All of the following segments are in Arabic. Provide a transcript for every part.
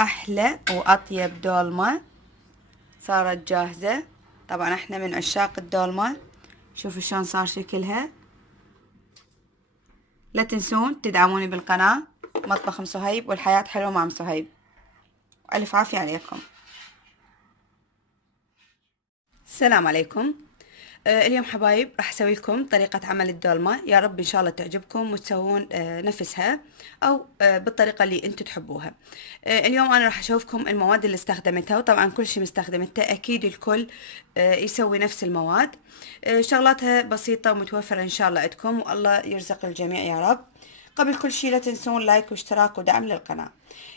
أحلى وأطيب دولمة صارت جاهزة. طبعا احنا من عشاق الدولمة. شوفوا شلون صار شكلها. لا تنسون تدعموني بالقناة مطبخ ام صهيب والحياة حلوة مع ام صهيب. ألف عافية عليكم. السلام عليكم. اليوم حبايب راح اسوي لكم طريقة عمل الدولمة، يا رب ان شاء الله تعجبكم وتسوون نفسها او بالطريقة اللي انتم تحبوها. اليوم انا راح اشوفكم المواد اللي استخدمتها، وطبعا كل شيء مستخدمته اكيد الكل يسوي نفس المواد. شغلاتها بسيطة ومتوفرة ان شاء الله عندكم، والله يرزق الجميع يا رب. قبل كل شيء لا تنسون لايك واشتراك ودعم للقناة.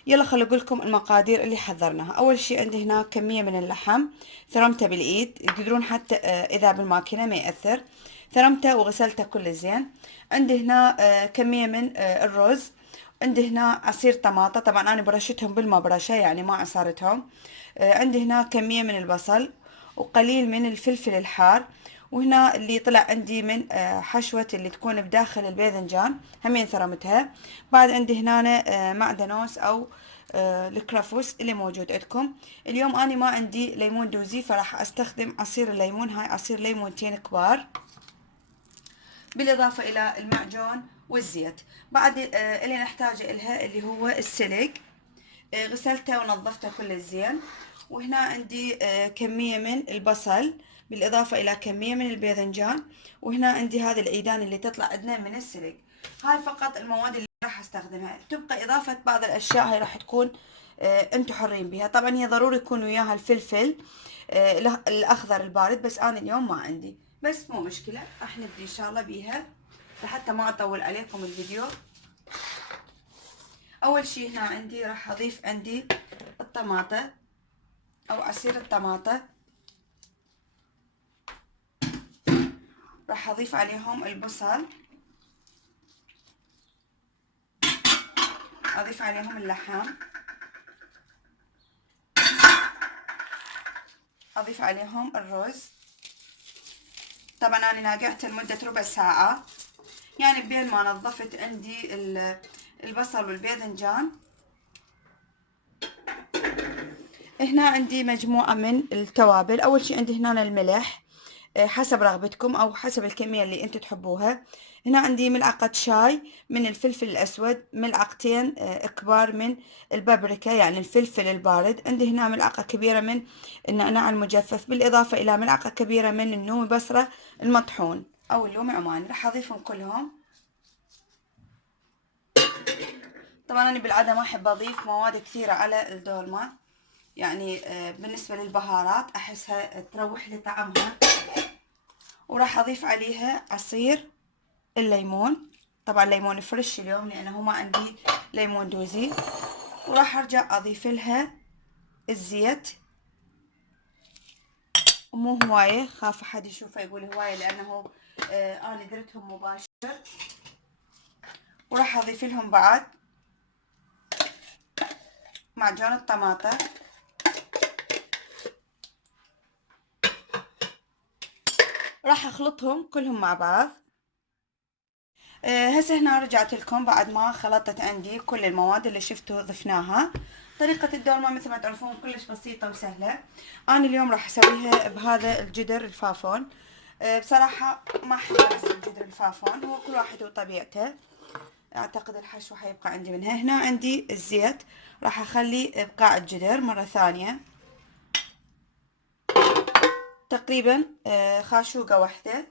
يلا خلو اقول لكم المقادير اللي حضرناها. اول شيء عندي هنا كمية من اللحم ثرمته بالايد، تقدرون حتى اذا بالماكينة ما يأثر. ثرمته وغسلته كل زين. عندي هنا كمية من الرز. عندي هنا عصير طماطة، طبعا انا برشتهم بالمبرشة يعني ما عصرتهم. عندي هنا كمية من البصل وقليل من الفلفل الحار. وهنا اللي طلع عندي من حشوة اللي تكون بداخل الباذنجان همين ثرمتها. بعد عندي هنا معدنوس او الكرفس اللي موجود عندكم. اليوم انا ما عندي ليمون دوزي فراح استخدم عصير الليمون، هاي عصير ليمونتين كبار، بالاضافة الى المعجون والزيت. بعد اللي نحتاجه الها اللي هو السلق. غسلته ونظفته كل زين. وهنا عندي كمية من البصل بالإضافة إلى كمية من الباذنجان. وهنا عندي هذه العيدان اللي تطلع عندنا من السلق. هاي فقط المواد اللي راح استخدمها، تبقى إضافة بعض الأشياء هاي راح تكون انتم حرين بها. طبعا هي ضروري يكون وياها الفلفل الأخضر البارد، بس أنا اليوم ما عندي، بس مو مشكلة راح نبدي إن شاء الله بيها لحتى ما أطول عليكم الفيديو. اول شي هنا عندي راح اضيف عندي الطماطة او عصير الطماطة. راح اضيف عليهم البصل، اضيف عليهم اللحم، اضيف عليهم الرز. طبعا انا ناقعته لمدة ربع ساعة، يعني بين ما نظفت عندي البصل والباذنجان. هنا عندي مجموعة من التوابل. اول شي عندي هنا الملح حسب رغبتكم او حسب الكمية اللي انتم تحبوها. هنا عندي ملعقة شاي من الفلفل الاسود، ملعقتين كبار من البابريكا يعني الفلفل البارد. عندي هنا ملعقة كبيرة من النعناع المجفف، بالاضافة الى ملعقة كبيرة من النوم البصرة المطحون او اللوم عمان. راح اضيفهم كلهم. طبعا انا بالعادة ما احب اضيف مواد كثيرة على الدولمة، يعني بالنسبة للبهارات احسها تروح لي طعمها. وراح اضيف عليها عصير الليمون، طبعا ليمون فريش اليوم لانه ما عندي ليمون دوزي. وراح ارجع اضيف لها الزيت، ومو هواية، خاف احد يشوفه يقول هواية لانه انا درتهم مباشر. وراح اضيف لهم بعد معجون الطماطة. راح اخلطهم كلهم مع بعض. هسه هنا رجعت لكم بعد ما خلطت عندي كل المواد اللي شفتوا ضفناها. طريقة الدولمة مثل ما تعرفون كلش بسيطة وسهلة. أنا اليوم راح أسويها بهذا الجدر الفافون. بصراحة ما أحب بس الجدر الفافون، هو كل واحد وطبيعته. أعتقد الحشو حيبقى عندي منها. هنا عندي الزيت راح أخلي بقاع الجدر مرة ثانية، تقريبا خاشوقة واحدة.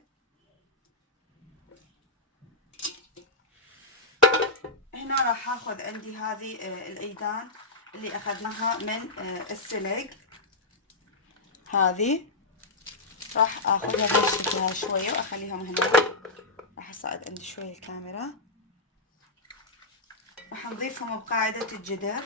هنا راح اخذ عندي هذه العيدان اللي اخذناها من السلق. هذه راح اخذها بشكلها شويه واخليهم هنا. راح اصعد عندي شويه الكاميرا. راح نضيفهم بقاعده الجدر.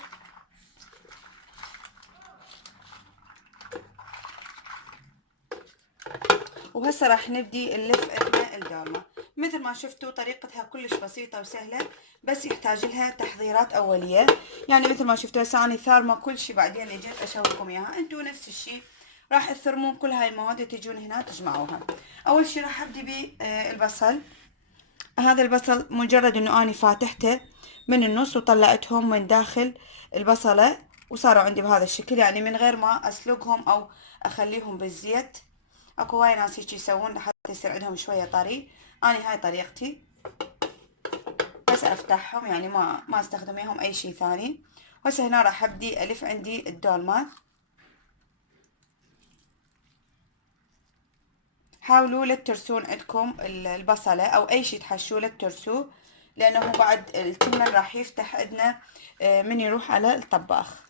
وهسه راح نبدي نلف عندنا الدولمة. مثل ما شفتوا طريقتها كلش بسيطة وسهلة، بس يحتاج لها تحضيرات أولية. يعني مثل ما شفتوا هسه أنا ثارمة كل شي، بعدين اجيت أشوفكم إياها. انتوا نفس الشي راح تثرمون كل هاي المواد وتجون هنا تجمعوها. أول شي راح أبدي بالبصل. هذا البصل مجرد إنه أنا فاتحته من النص وطلعتهم من داخل البصلة وصاروا عندي بهذا الشكل، يعني من غير ما اسلقهم او اخليهم بالزيت. اكو هواي ناس هيك يسوون لحتى يصير عندهم شويه طري. اني هاي طريقتي، بس افتحهم يعني ما استخدم وياهم اي شيء ثاني. وهسه هنا راح ابدي الف عندي الدولمة. حاولوا لا ترسون عندكم البصلة او اي شيء تحشوه لا ترسوه، لانه بعد التمن راح يفتح عندنا من يروح على الطباخ.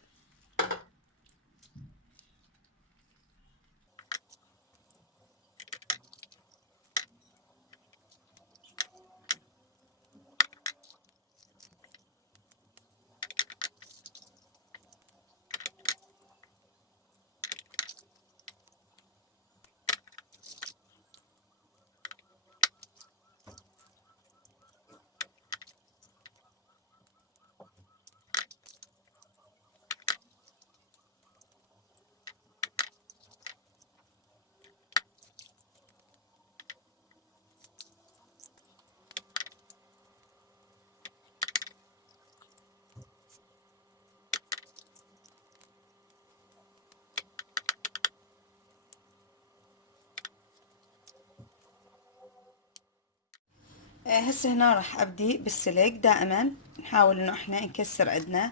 هسه هنا راح ابدي بالسلق. دائما نحاول انه احنا نكسر عندنا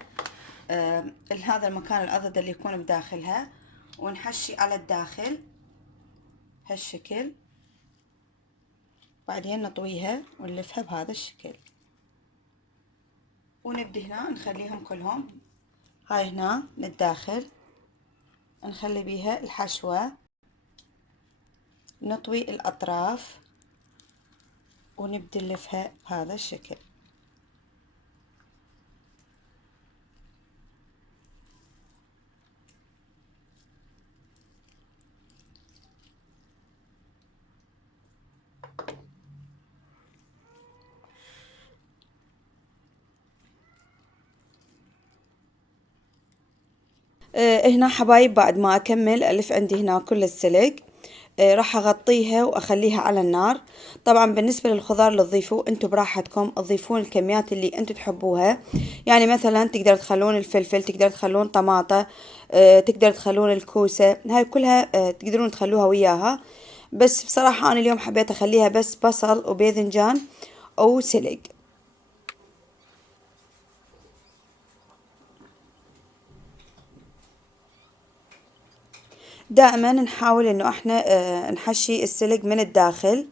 هذا المكان الأضد اللي يكون بداخلها، ونحشي على الداخل هالشكل. بعدين نطويها ونلفها بهذا الشكل، ونبدي هنا نخليهم كلهم. هاي هنا للداخل نخلي بيها الحشوة، نطوي الأطراف ونبدي نلفها بهذا الشكل. هنا حبايب بعد ما أكمل ألف عندي هنا كل السلق، راح أغطيها وأخليها على النار. طبعا بالنسبة للخضار اللي تضيفوه انتوا براحتكم، تضيفون الكميات اللي انتوا تحبوها. يعني مثلا تقدر تخلون الفلفل، تقدر تخلون طماطة، تقدر تخلون الكوسة، هاي كلها تقدرون تخلوها وياها. بس بصراحة أنا اليوم حبيت أخليها بس بصل وباذنجان أو سلق. دائما نحاول انه احنا نحشي السلق من الداخل.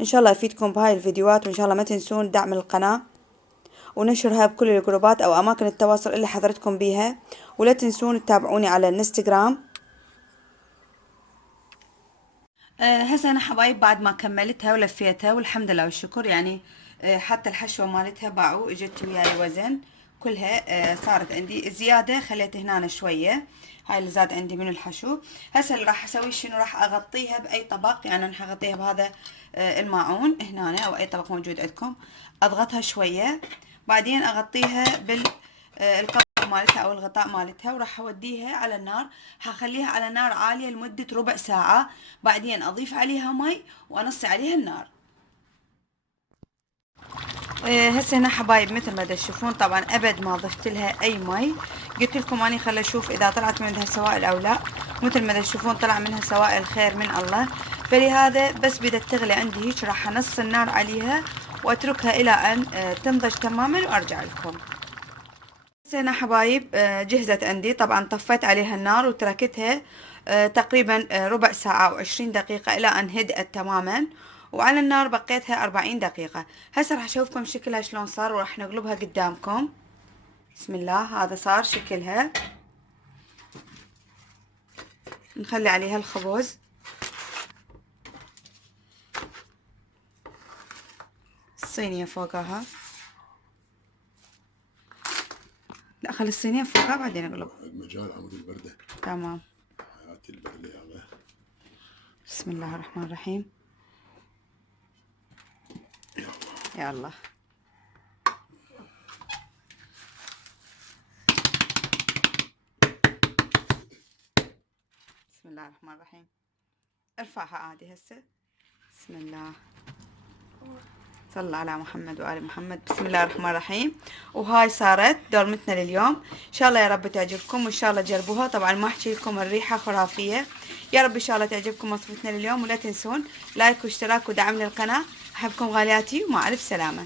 ان شاء الله يفيدكم بهاي الفيديوهات، وان شاء الله ما تنسون دعم القناة ونشرها بكل الجروبات او اماكن التواصل اللي حضرتكم بيها. ولا تنسون تتابعوني على الانستغرام. هسه انا حبايب بعد ما كملتها ولفيتها والحمد لله والشكر، يعني حتى الحشوة مالتها باعوا اجت وياي وزن كلها. صارت عندي زيادة، خليت هنا شوية. هاي اللي زاد عندي من الحشو. هسه اللي راح اسوي شنو، راح اغطيها باي طبق. يعني انا حغطيها بهذا الماعون هنا او اي طبق موجود عندكم. اضغطها شوية، بعدين اغطيها بالقبض مالتها او الغطاء مالتها، وراح اوديها على النار. حخليها على نار عالية لمدة ربع ساعة، بعدين اضيف عليها مي وانصي عليها النار. هسه هنا حبايب مثل ما تشوفون، طبعا ابد ما ضفت لها اي مي. قلت لكم اني خل اشوف اذا طلعت منها سوائل او لا. مثل ما تشوفون طلع منها سوائل، خير من الله. فلهذا بس بدها تغلي عندي هيك، راح انص النار عليها واتركها الى ان تنضج تماما وارجع لكم. هسه هنا حبايب جهزت عندي. طبعا طفيت عليها النار وتركتها تقريبا ربع ساعة أو 20 دقيقة إلى أن هدأت تماما. وعلى النار بقيتها 40 دقيقة. هسه راح أشوفكم شكلها شلون صار، وراح نقلبها قدامكم. بسم الله، هذا صار شكلها. نخلي عليها الخبز. الصينية فوقها. لا، خلي الصينية فوقها بعدين أقلب. مجال عمود البردة. تمام. هاتي البردة يلا. بسم الله الرحمن الرحيم. يا الله. بسم الله الرحمن الرحيم. ارفعها عادي هسه. بسم الله. صلى على محمد وآل محمد. بسم الله الرحمن الرحيم. وهاي صارت دورمتنا لليوم، إن شاء الله يا رب تعجبكم وإن شاء الله تجربوها. طبعا ما أحكي لكم الريحة خرافية، يا رب إن شاء الله تعجبكم وصفتنا لليوم. ولا تنسون لايك واشتراك ودعم للقناة. أحبكم غالياتي ومع ألف سلامة.